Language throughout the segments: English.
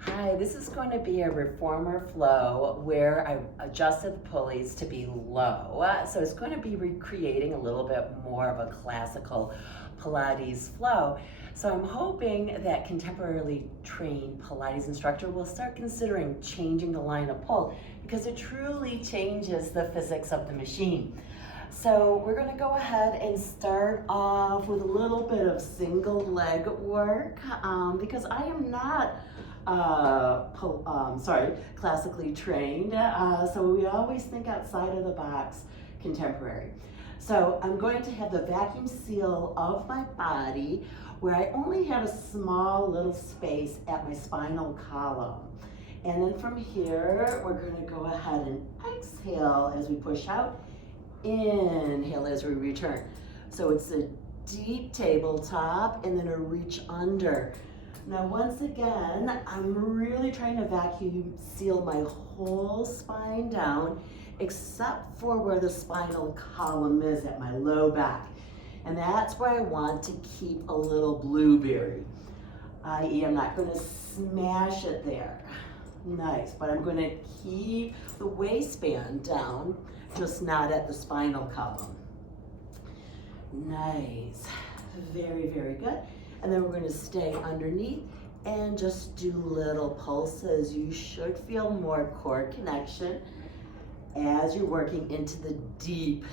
Hi, this is going to be a reformer flow where I adjusted the pulleys to be low. So it's going to be recreating a little bit more of a classical Pilates flow. So I'm hoping that contemporarily trained Pilates instructor will start considering changing the line of pull because it truly changes the physics of the machine. So we're going to go ahead and start off with a little bit of single leg work because I am not classically trained. So we always think outside of the box contemporary. So I'm going to have the vacuum seal of my body where I only have a small little space at my spinal column. And then from here, we're going to go ahead and exhale as we push out. Inhale as we return. So it's a deep tabletop and then a reach under. Now once again, I'm really trying to vacuum seal my whole spine down except for where the spinal column is at my low back. And that's where I want to keep a little blueberry, i.e. I'm not going to smash it there. Nice, but I'm going to keep the waistband down, just not at the spinal column. Nice, very, very good. And then we're going to stay underneath and just do little pulses. You should feel more core connection as you're working into the deep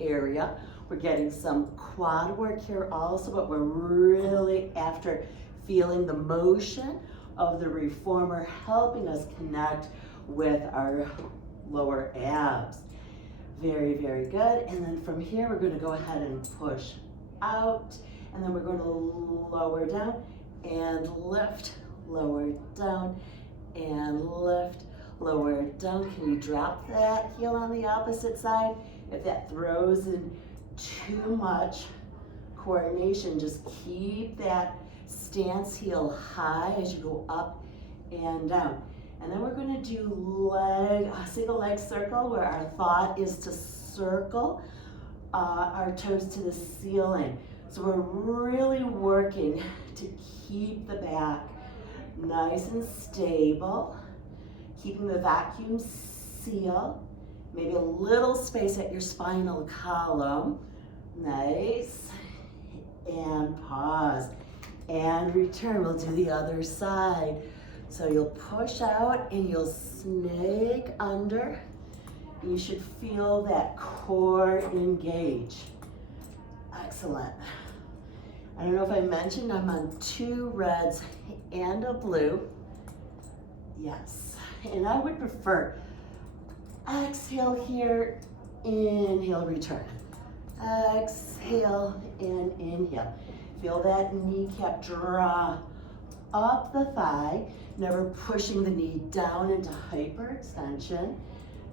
area. We're getting some quad work here also, but we're really after feeling the motion of the reformer helping us connect with our lower abs. Very, very good. And then from here, we're going to go ahead and push out. And then we're going to lower down and lift, lower down and lift, lower down. Can you drop that heel on the opposite side? If that throws in too much coordination, just keep that stance heel high as you go up and down. And then we're going to do a single leg circle where our thought is to circle our toes to the ceiling. So we're really working to keep the back nice and stable, keeping the vacuum seal, maybe a little space at your spinal column. Nice. And pause. And return. We'll do the other side. So you'll push out and you'll snake under. You should feel that core engage. Excellent. I don't know if I mentioned I'm on 2 reds and a blue. Yes. And I would prefer exhale here, inhale, return. Exhale and inhale. Feel that kneecap draw up the thigh, never pushing the knee down into hyperextension.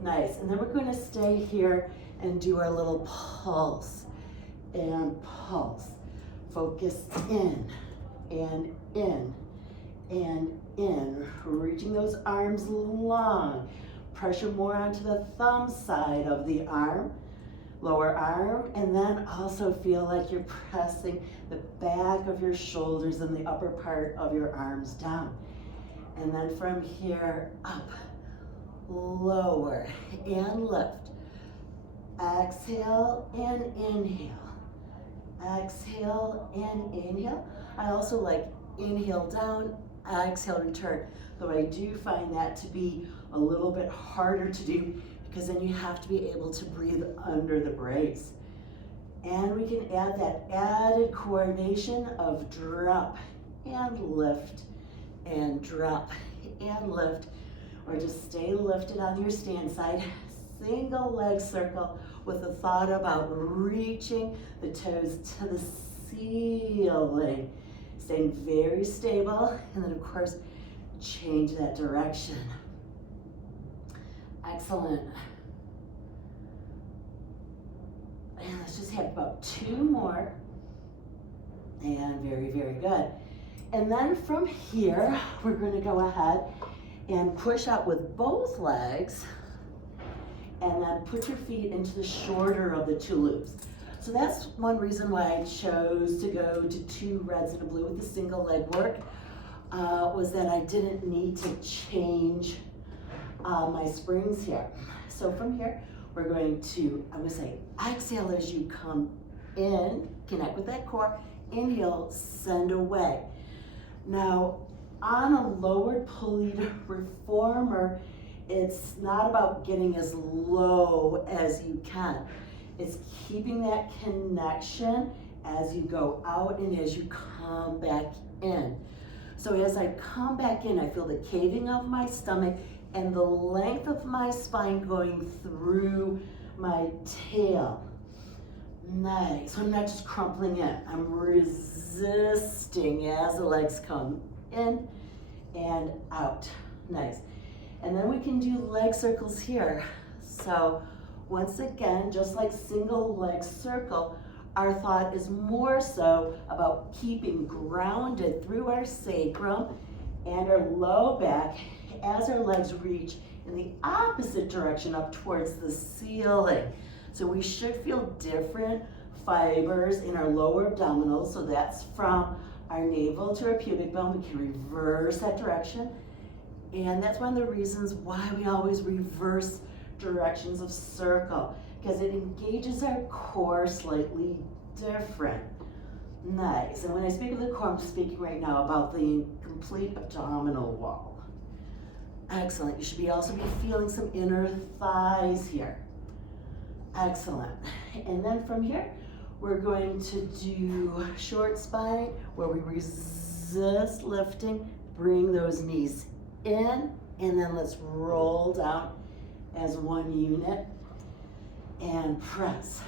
Nice. And then we're going to stay here and do our little pulse and pulse. Focus in and in and in, reaching those arms long. Pressure more onto the thumb side of the arm, lower arm, and then also feel like you're pressing the back of your shoulders and the upper part of your arms down. And then from here up, lower and lift. Exhale and inhale. Exhale and inhale. I also like inhale down, exhale, return. Though I do find that to be a little bit harder to do because then you have to be able to breathe under the brace. And we can add that added coordination of drop and lift and drop and lift, or just stay lifted on your stand side. Single leg circle with the thought about reaching the toes to the ceiling. Staying very stable, and then of course, change that direction. Excellent. And let's just have about 2 more. And very, very good. And then from here, we're going to go ahead and push out with both legs and then put your feet into the shorter of the 2 loops. So that's one reason why I chose to go to 2 reds and a blue with the single leg work. was that I didn't need to change my springs here. So from here, I'm going to say exhale as you come in, connect with that core, inhale, send away. Now, on a lowered Pilates Reformer, it's not about getting as low as you can. It's keeping that connection as you go out and as you come back in. So as I come back in, I feel the caving of my stomach and the length of my spine going through my tail. Nice. So I'm not just crumpling in. I'm resisting as the legs come in and out. Nice. And then we can do leg circles here. So once again, just like single leg circle, our thought is more so about keeping grounded through our sacrum and our low back as our legs reach in the opposite direction up towards the ceiling. So we should feel different fibers in our lower abdominals. So that's from our navel to our pubic bone. We can reverse that direction. And that's one of the reasons why we always reverse directions of circle, because it engages our core slightly different. Nice. And when I speak of the core, I'm speaking right now about the complete abdominal wall. Excellent. You should also be feeling some inner thighs here. Excellent. And then from here, we're going to do short spine where we resist lifting, bring those knees in, and then let's roll down as one unit and press.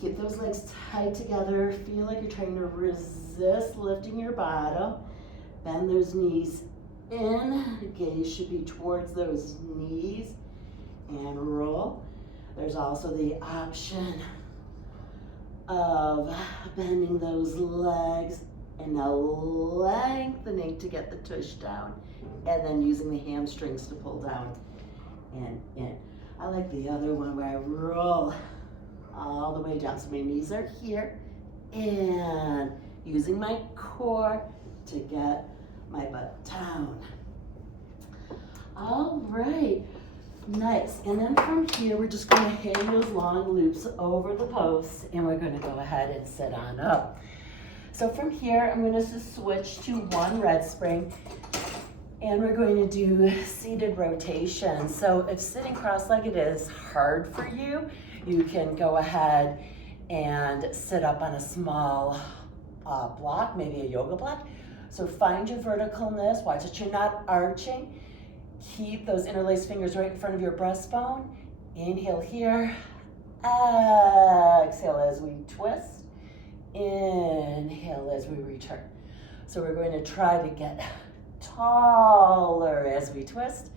Keep those legs tight together. Feel like you're trying to resist lifting your bottom. Bend those knees in. Gaze should be towards those knees and roll. There's also the option of bending those legs and now lengthening to get the tush down, and then using the hamstrings to pull down and in. I like the other one where I roll all the way down. So my knees are here and using my core to get my butt down. All right, nice. And then from here, we're just gonna hang those long loops over the posts and we're gonna go ahead and sit on up. So from here, I'm gonna just switch to one red spring and we're going to do seated rotation. So if sitting cross-legged is hard for you, you can go ahead and sit up on a small block, maybe a yoga block. So find your verticalness, watch that you're not arching. Keep those interlaced fingers right in front of your breastbone. Inhale here, exhale as we twist. Inhale as we return. So we're going to try to get taller as we twist.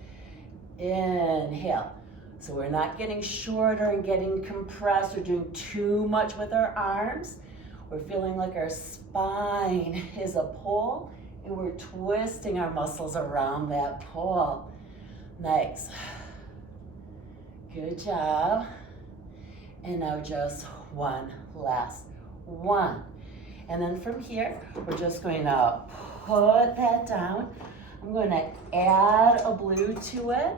Inhale. So we're not getting shorter and getting compressed or doing too much with our arms. We're feeling like our spine is a pole and we're twisting our muscles around that pole. Nice. Good job. And now just one last one. And then from here, we're just going to put that down. I'm going to add a blue to it.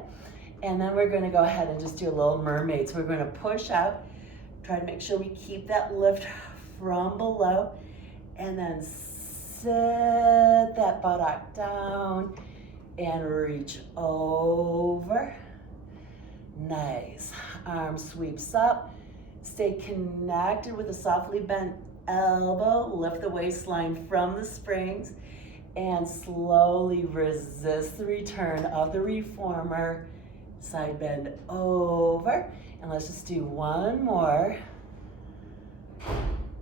And then we're going to go ahead and just do a little mermaid. So we're going to push out, try to make sure we keep that lift from below. And then sit that buttock down and reach over. Nice. Arm sweeps up. Stay connected with a softly bent elbow. Lift the waistline from the springs and slowly resist the return of the reformer. Side bend over. And let's just do one more.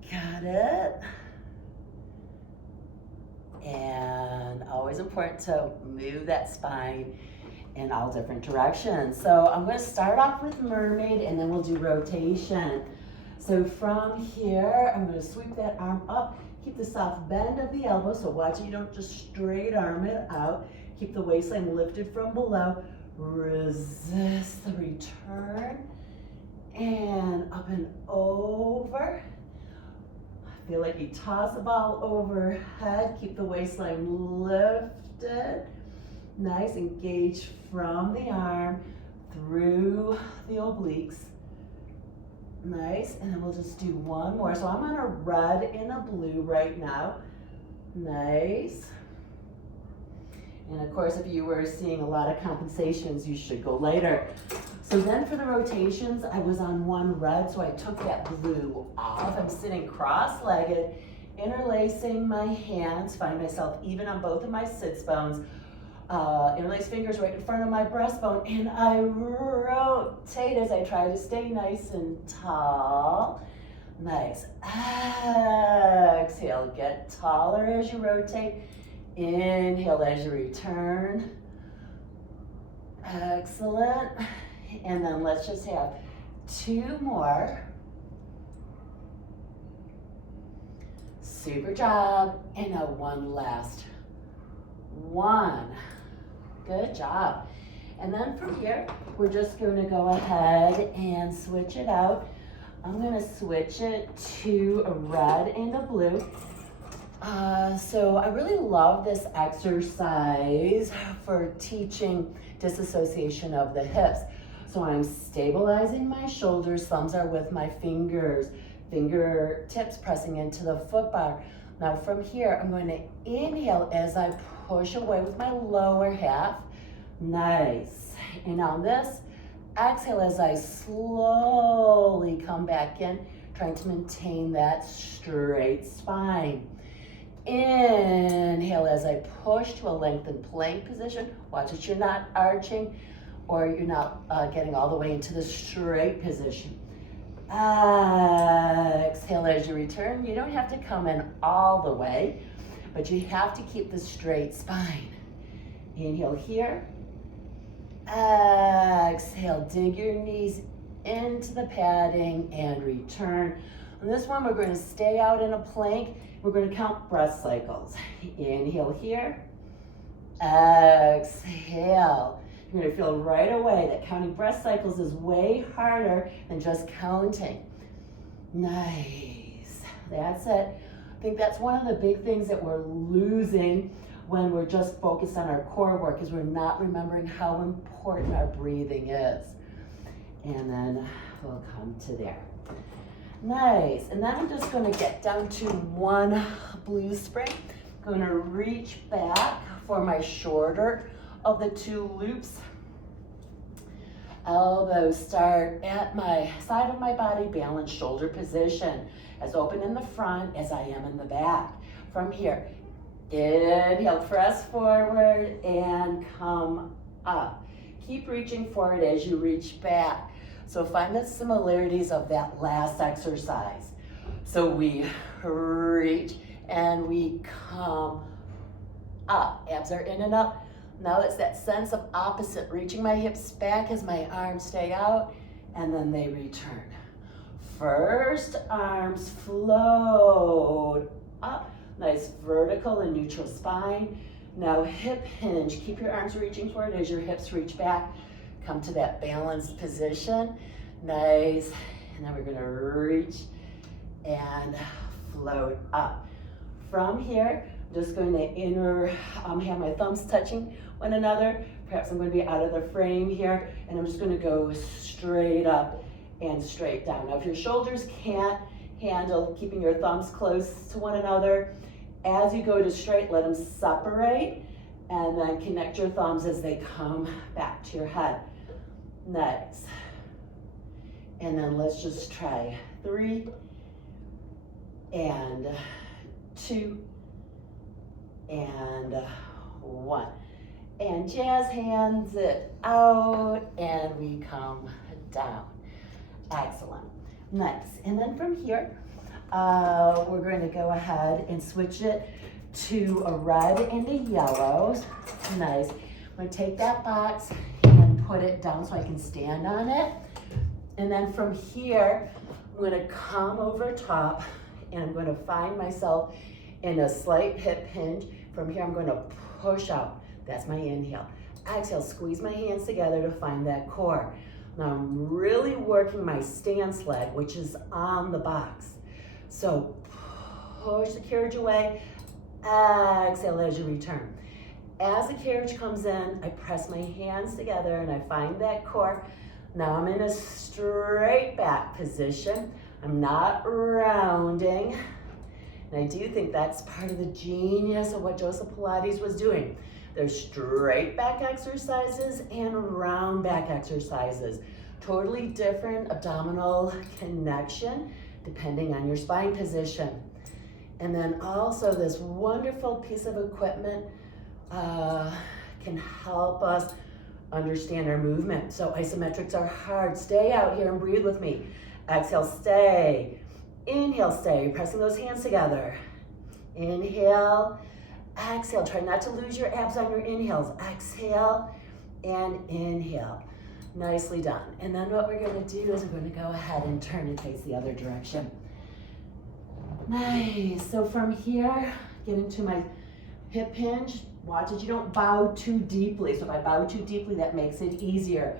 Got it. And always important to move that spine in all different directions. So I'm going to start off with mermaid and then we'll do rotation. So from here, I'm going to sweep that arm up. Keep the soft bend of the elbow. So watch it, you don't just straight arm it out. Keep the waistline lifted from below. Resist the return. And up and over. Feel like you toss the ball overhead. Keep the waistline lifted. Nice, engage from the arm through the obliques. Nice, and then we'll just do one more. So I'm on a red and a blue right now. Nice. And of course, if you were seeing a lot of compensations, you should go later. So then for the rotations, I was on one red, so I took that blue off. I'm sitting cross-legged, interlacing my hands, find myself even on both of my sits bones, interlace fingers right in front of my breastbone, and I rotate as I try to stay nice and tall. Nice. Exhale, get taller as you rotate. Inhale as you return. Excellent. And then let's just have two more. Super job. And now one last one. Good job. And then from here, we're just going to go ahead and switch it out. I'm going to switch it to a red and a blue. So I really love this exercise for teaching disassociation of the hips. So I'm stabilizing my shoulders, thumbs are with my fingers, fingertips pressing into the foot bar. Now from here, I'm going to inhale as I push away with my lower half. Nice. And on this, exhale as I slowly come back in, trying to maintain that straight spine. Inhale as I push to a lengthened plank position. Watch that you're not arching or you're not getting all the way into the straight position. Exhale as you return. You don't have to come in all the way, but you have to keep the straight spine. Inhale here. Exhale, dig your knees into the padding and return. On this one, we're going to stay out in a plank. We're going to count breath cycles. Inhale here. Exhale. You're going to feel right away that counting breath cycles is way harder than just counting. Nice. That's it. I think that's one of the big things that we're losing when we're just focused on our core work, is we're not remembering how important our breathing is. And then we'll come to there. Nice. And then I'm just going to get down to one blue spring. I'm going to reach back for my shorter of the two loops. Elbows start at my side of my body, balanced shoulder position, as open in the front as I am in the back. From here, inhale, press forward and come up. Keep reaching forward as you reach back. So find the similarities of that last exercise. So we reach and we come up. Abs are in and up. Now it's that sense of opposite, reaching my hips back as my arms stay out, and then they return. First, arms float up. Nice vertical and neutral spine. Now hip hinge. Keep your arms reaching forward as your hips reach back. Come to that balanced position. Nice. And then we're going to reach and float up. From here, I'm just going to have my thumbs touching one another. Perhaps I'm going to be out of the frame here, and I'm just going to go straight up and straight down. Now, if your shoulders can't handle keeping your thumbs close to one another, as you go to straight, let them separate, and then connect your thumbs as they come back to your head. Nice. And then let's just try 3 and 2 and 1. And jazz hands it out, and we come down. Excellent. Nice. And then from here, we're going to go ahead and switch it to a red and a yellow. Nice. I'm going to take that box and put it down so I can stand on it. And then from here, I'm going to come over top, and I'm going to find myself in a slight hip hinge. From here, I'm going to push out. That's my inhale. Exhale, squeeze my hands together to find that core. Now I'm really working my stance leg, which is on the box. So push the carriage away. Exhale as you return. As the carriage comes in, I press my hands together and I find that core. Now I'm in a straight back position. I'm not rounding. And I do think that's part of the genius of what Joseph Pilates was doing. There's straight back exercises and round back exercises. Totally different abdominal connection depending on your spine position. And then also this wonderful piece of equipment can help us understand our movement. So isometrics are hard. Stay out here and breathe with me. Exhale, stay. Inhale, stay. Pressing those hands together. Inhale, exhale. Try not to lose your abs on your inhales. Exhale and inhale. Nicely done. And then what we're going to do is we're going to go ahead and turn and face the other direction. Nice. So from here, get into my hip hinge. Watch that you don't bow too deeply. So if I bow too deeply, that makes it easier.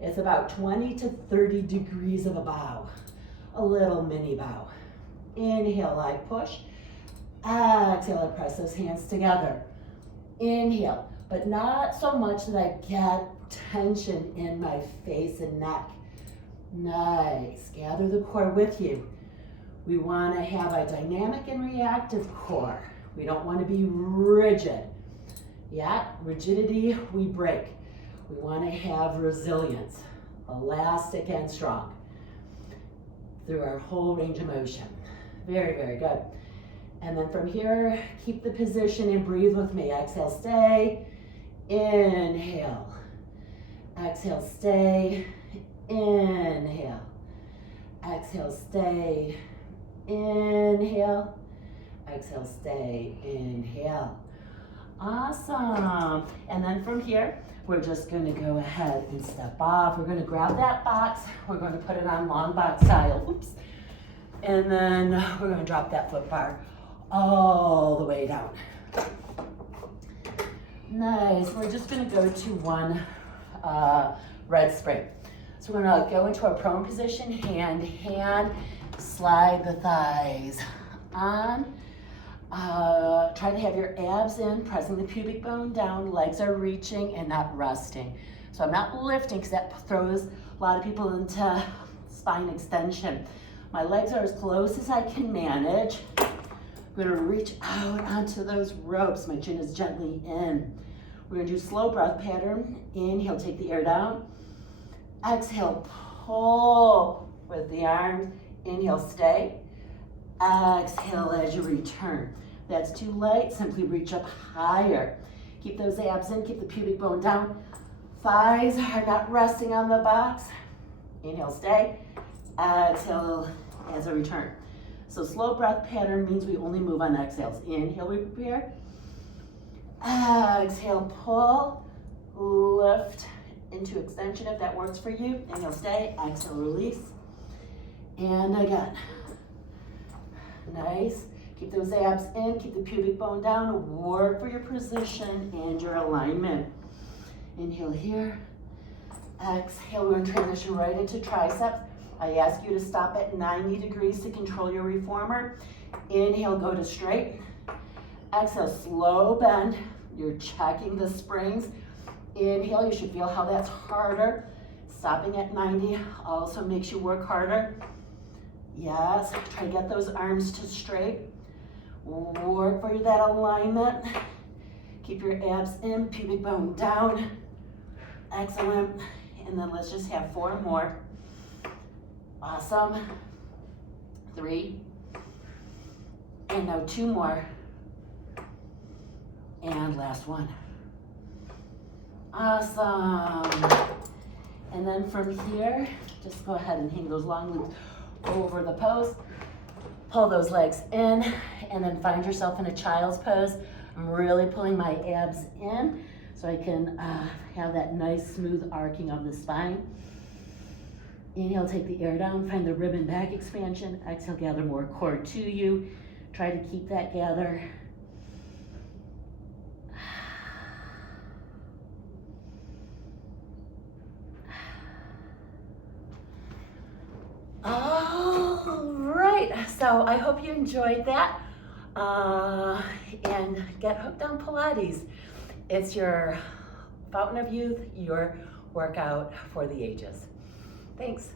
It's about 20 to 30 degrees of a bow. A little mini bow. Inhale, I push. Exhale, I press those hands together. Inhale, but not so much that I get tension in my face and neck. Nice. Gather the core with you. We want to have a dynamic and reactive core. We don't want to be rigid. Yeah, rigidity, we break. We want to have resilience, elastic and strong through our whole range of motion. Very, very good. And then from here, keep the position and breathe with me. Exhale, stay. Inhale. Exhale, stay. Inhale. Exhale, stay. Inhale. Exhale, stay. Inhale. Awesome. And then from here, we're just going to go ahead and step off. We're going to grab that box. We're going to put it on long box style. Oops. And then we're going to drop that foot bar all the way down. Nice. We're just going to go to one red spring. So we're going to go into a prone position, hand, slide the thighs on. Try to have your abs in, pressing the pubic bone down, legs are reaching and not resting. So I'm not lifting because that throws a lot of people into spine extension. My legs are as close as I can manage. I'm gonna reach out onto those ropes. My chin is gently in. We're gonna do slow breath pattern. Inhale, take the air down. Exhale, pull with the arms. Inhale, stay. Exhale as you return. If that's too light, simply reach up higher. Keep those abs in, keep the pubic bone down. Thighs are not resting on the box. Inhale, stay. Exhale as a return. So slow breath pattern means we only move on exhales. Inhale, we prepare. Exhale, pull, lift into extension if that works for you. Inhale, stay. Exhale, release. And again. Nice. Keep those abs in, keep the pubic bone down. Work for your position and your alignment. Inhale here. Exhale, we're going to transition right into triceps. I ask you to stop at 90 degrees to control your reformer. Inhale, go to straight. Exhale, slow bend. You're checking the springs. Inhale, you should feel how that's harder. Stopping at 90 also makes you work harder. Yes, try to get those arms to straight. Work for that alignment. Keep your abs in, pubic bone down. Excellent. And then let's just have 4 more. Awesome. 3. And now 2 more. And last one. Awesome. And then from here, just go ahead and hang those long loops over the post. Pull those legs in, and then find yourself in a child's pose. I'm really pulling my abs in so I can have that nice smooth arcing of the spine. Inhale, take the air down, find the rib and back expansion. Exhale, gather more core to you. Try to keep that gather. All right, so I hope you enjoyed that. and get hooked on Pilates. It's your fountain of youth, your workout for the ages. Thanks.